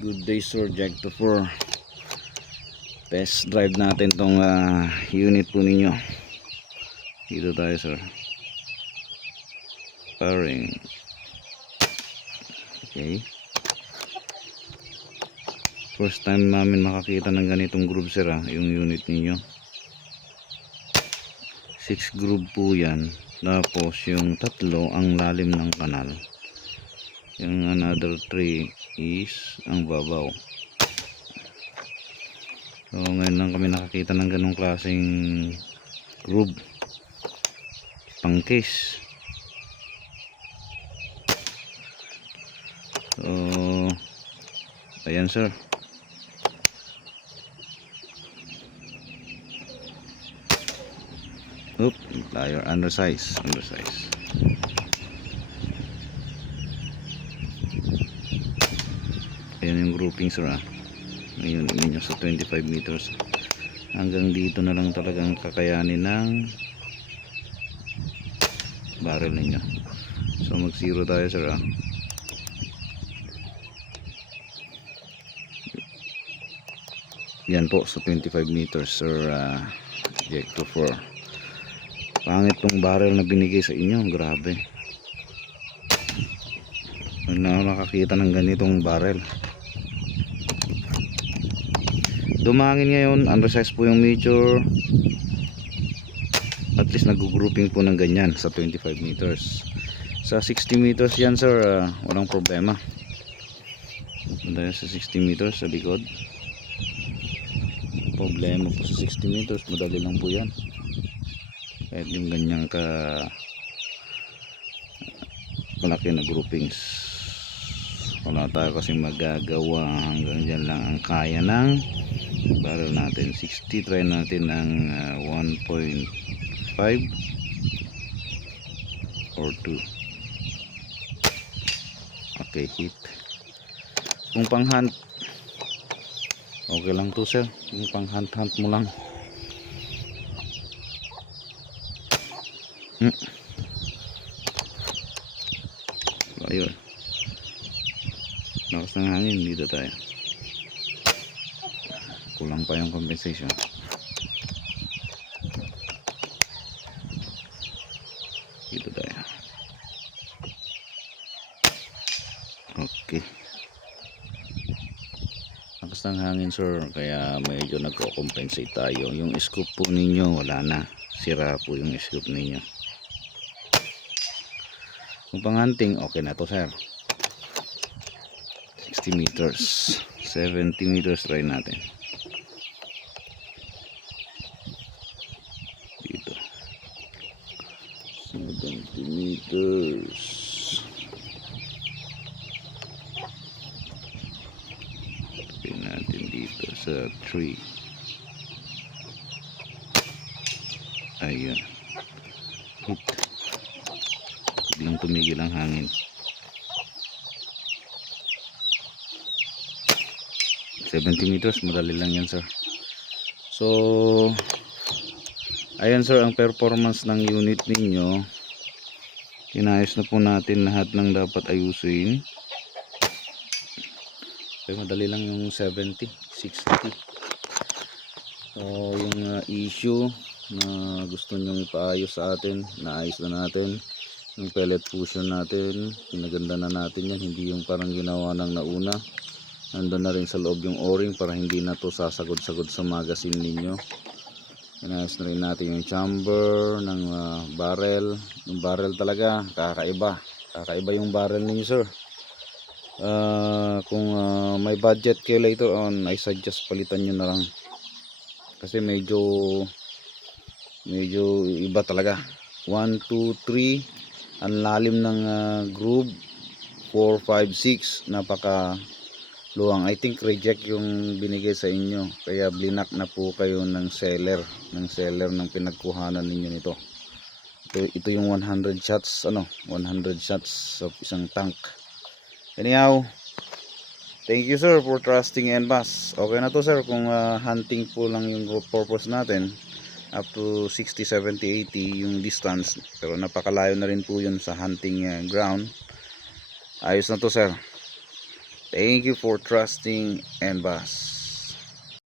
Good day sir, Jag to 4. Test drive natin tong unit po ninyo. Dito tayo sir. Pairing. Okay. First time namin makakita ng ganitong groove sir yung unit ninyo. 6 groove po yan. Tapos yung tatlo ang lalim ng kanal. Yung another 3 is ang babaw. So ngayon lang kami nakakita ng ganong klaseng groove pang case. So ayan sir. Oop, tayo undersize. Ayan yung grouping sir ngayon ninyo sa 25 meters hanggang dito na lang talagang kakayanin ng barrel ninyo. So mag 0 tayo sir yan po sa 25 meters sir. Jag to 4. Pangit tong barrel na binigay sa inyo, grabe. Na nakakita ng ganitong barrel. Dumangin ngayon, undersize po yung major. At least nag-grouping po ng ganyan sa 25 meters. Sa 60 meters yan sir, walang problema. Dahil sa 60 meters sa likod, problema po sa 60 meters, madali lang po yan. Kahit yung ganyang malaki na groupings, wala tayo kasi magagawa. Hanggang dyan lang ang kaya ng barrel natin. 60, try natin ng 1.5 or 2. Okay, hit. Kung pang hunt, okay lang to sir. Kung pang hunt mo lang, ayun, lakas ng hangin. Dito tayo, kulang pa yung compensation. Dito tayo. Okay, lakas ng hangin sir, kaya medyo nagko-compensate tayo. Yung scoop po ninyo wala na, sira po yung scoop ninyo. Kung pang hunting, okay na to sir. 60 meters, 70 meters try natin. Dito 70 meters. Try natin dito sa 3. Ayun, hit. Biglang tumigil ang hangin. 70 meters, madali lang yan sir. So ayan sir ang performance ng unit ninyo. Inayos na po natin lahat ng dapat ayusin. Pero madali lang yung 70, 60. So yung issue na gusto nyong ipaayos sa atin, naayos na natin. Yung pellet fusion natin, pinaganda na natin yan. Hindi yung parang ginawa ng nauna. Nandun na rin sa loob yung o-ring para hindi na to sasagod-sagod sa magazine ninyo. Inayos na rin natin yung chamber ng barrel. Yung barrel talaga kakaiba yung barrel ninyo sir. Kung may budget kayo later on, I suggest palitan nyo na lang kasi medyo iba talaga. 1, 2, 3 ang lalim ng groove. 4, 5, 6 napaka luwang. I think reject yung binigay sa inyo, kaya blinak na po kayo ng seller ng pinagkuhanan ninyo nito. Ito yung 100 shots 100 shots sa isang tank. Anyhow, thank you sir for trusting NBAS. Okay na to sir kung hunting po lang yung purpose natin, up to 60, 70, 80 yung distance, pero napakalayo na rin po yun sa hunting ground. Ayos na to sir. Thank you for trusting and Bass.